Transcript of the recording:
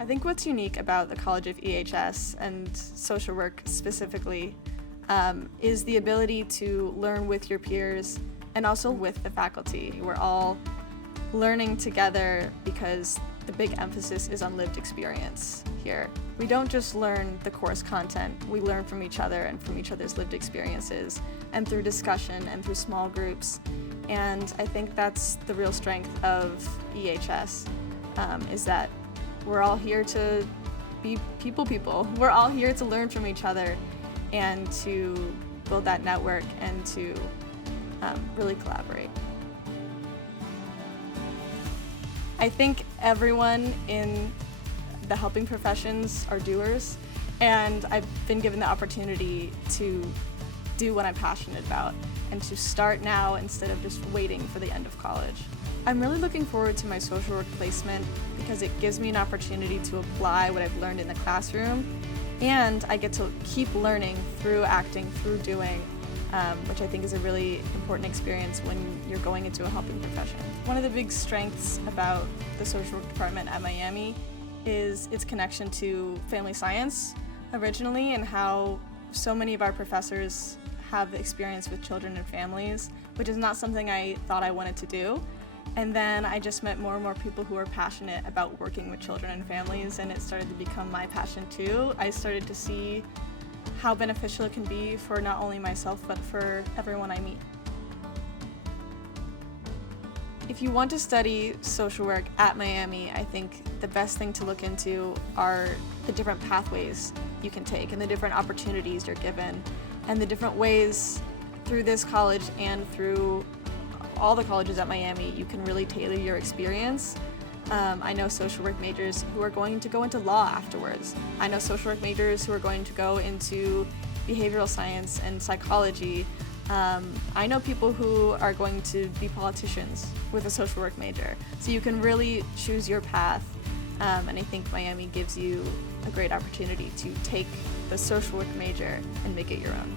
I think what's unique about the College of EHS and social work specifically is the ability to learn with your peers and also with the faculty. We're all learning together because the big emphasis is on lived experience here. We don't just learn the course content, we learn from each other and from each other's lived experiences and through discussion and through small groups. And I think that's the real strength of EHS, is that we're all here to be people. We're all here to learn from each other and to build that network and to really collaborate. I think everyone in the helping professions are doers, and I've been given the opportunity to do what I'm passionate about and to start now instead of just waiting for the end of college. I'm really looking forward to my social work placement because it gives me an opportunity to apply what I've learned in the classroom, and I get to keep learning through acting, through doing, which I think is a really important experience when you're going into a helping profession. One of the big strengths about the social work department at Miami is its connection to family science originally, and how so many of our professors have experience with children and families, which is not something I thought I wanted to do. And then I just met more and more people who are passionate about working with children and families, and it started to become my passion too. I started to see how beneficial it can be for not only myself, but for everyone I meet. If you want to study social work at Miami, I think the best thing to look into are the different pathways you can take and the different opportunities you're given and the different ways through this college and through all the colleges at Miami you can really tailor your experience. I know social work majors who are going to go into law afterwards. I know social work majors who are going to go into behavioral science and psychology. I know people who are going to be politicians with a social work major. So you can really choose your path, and I think Miami gives you a great opportunity to take the social work major and make it your own.